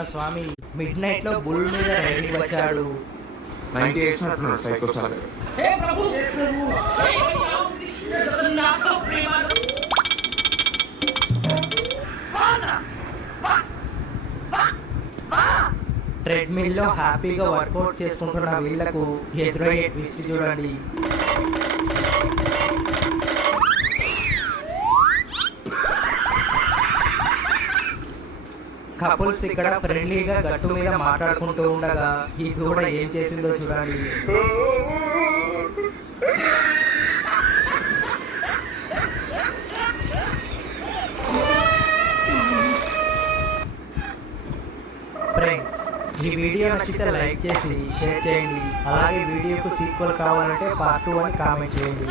స్వామి mid night లో bull మీద riding వచ్చాడు. 90 వేసినట్టున్నాడు సైకో సార్. ట్రెడ్మిల్ లో హ్యాపీగా వర్కౌట్ చేసుకుంటున్న వీళ్లకు ఎదురయ్యే ట్విస్ట్ చూడండి. కపుల్స్ ఇక్కడ ఫ్రెండ్లీగా గట్టు మీద మాట్లాడుకుంటూ ఉండగా ఈ దూడ ఏం చేసిందో చూడండి. ఫ్రెండ్స్, ఈ వీడియో నచ్చితే లైక్ చేసి షేర్ చేయండి. అలాగే వీడియోకు సీక్వెల్ కావాలంటే పార్ట్ 2 అని కామెంట్ చేయండి.